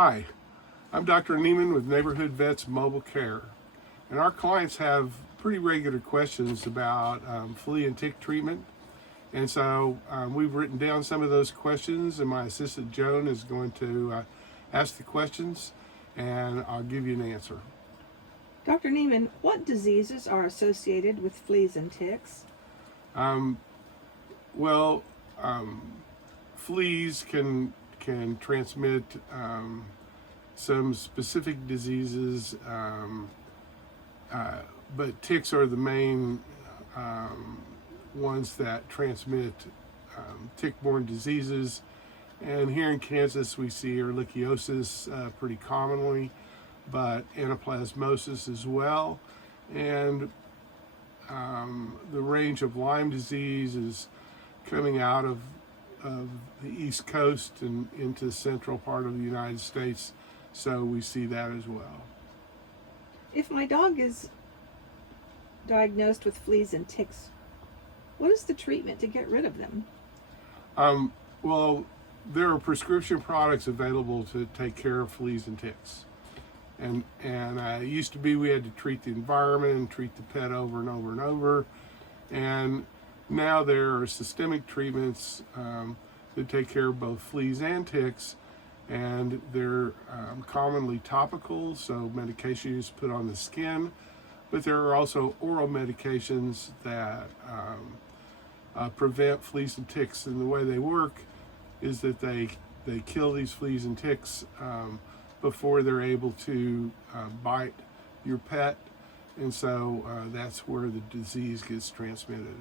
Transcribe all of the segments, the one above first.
Hi, I'm Dr. Neiman with Neighborhood Vets Mobile Care, and our clients have pretty regular questions about flea and tick treatment. And so we've written down some of those questions, and my assistant Joan is going to ask the questions, and I'll give you an answer. Dr. Neiman, what diseases are associated with fleas and ticks? Um, well, fleas can transmit some specific diseases, but ticks are the main ones that transmit tick-borne diseases. And here in Kansas, we see ehrlichiosis pretty commonly, but anaplasmosis as well. And the range of Lyme disease is coming out of the East Coast and into the central part of the United States, so we see that as well. If my dog is diagnosed with fleas and ticks, what is the treatment to get rid of them? Well, there are prescription products available to take care of fleas and ticks. And it used to be we had to treat the environment and treat the pet over and over and over. And now there are systemic treatments that take care of both fleas and ticks, and they're commonly topical, so medication is put on the skin, but there are also oral medications that prevent fleas and ticks. And the way they work is that they kill these fleas and ticks before they're able to bite your pet, and so that's where the disease gets transmitted.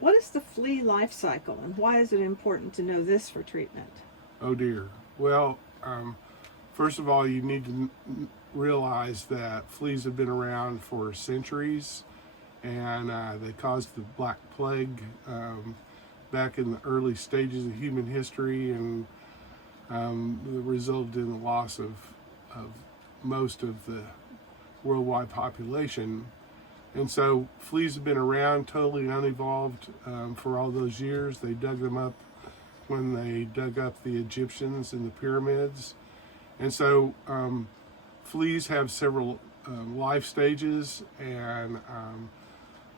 What is the flea life cycle, and why is it important to know this for treatment? Oh dear. Well, first of all, you need to realize that fleas have been around for centuries, and they caused the Black Plague back in the early stages of human history, and resulted in the loss of most of the worldwide population. And so fleas have been around totally unevolved for all those years. They dug them up when they dug up the Egyptians in the pyramids. And so fleas have several life stages, and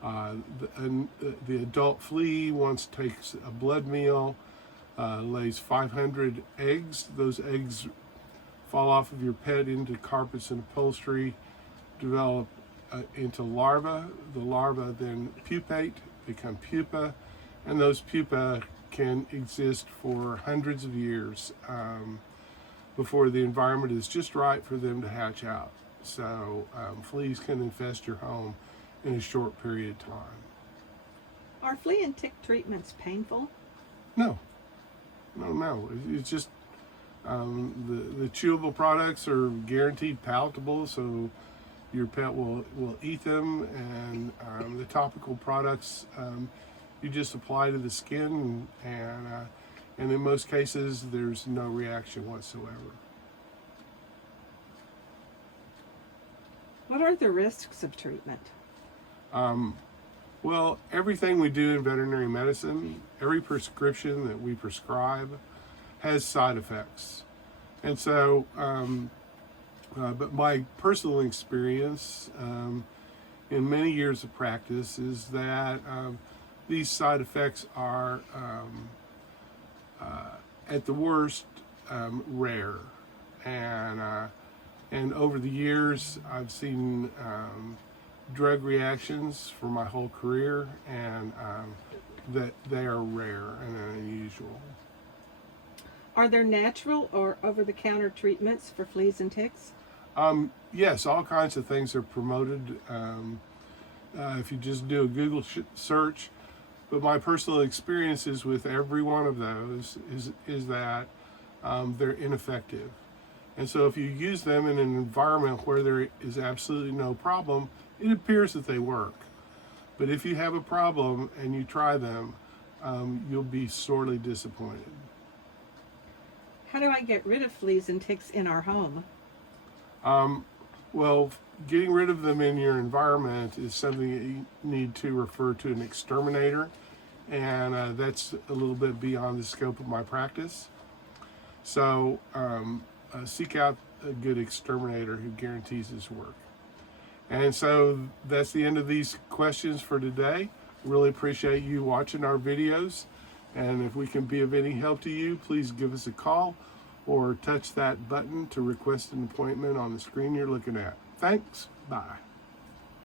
the adult flea once takes a blood meal, lays 500 eggs. Those eggs fall off of your pet into carpets and upholstery, develop into larvae. The larvae then pupate, become pupa, and those pupa can exist for hundreds of years before the environment is just right for them to hatch out. So fleas can infest your home in a short period of time. Are flea and tick treatments painful? No. It's just the chewable products are guaranteed palatable, so your pet will eat them, and the topical products you just apply to the skin, and in most cases there's no reaction whatsoever. What are the risks of treatment? Well, everything we do in veterinary medicine, every prescription that we prescribe has side effects. And so, but my personal experience in many years of practice is that these side effects are, at the worst, rare. And over the years, I've seen drug reactions for my whole career, and that they are rare and unusual. Are there natural or over-the-counter treatments for fleas and ticks? Yes, all kinds of things are promoted if you just do a Google search. But my personal experiences with every one of those is that they're ineffective. And so if you use them in an environment where there is absolutely no problem, it appears that they work. But if you have a problem and you try them, you'll be sorely disappointed. How do I get rid of fleas and ticks in our home? Well, getting rid of them in your environment is something that you need to refer to an exterminator, and that's a little bit beyond the scope of my practice. So seek out a good exterminator who guarantees his work. And so that's the end of these questions for today. Really appreciate you watching our videos. And if we can be of any help to you, please give us a call or touch that button to request an appointment on the screen you're looking at. Thanks. Bye.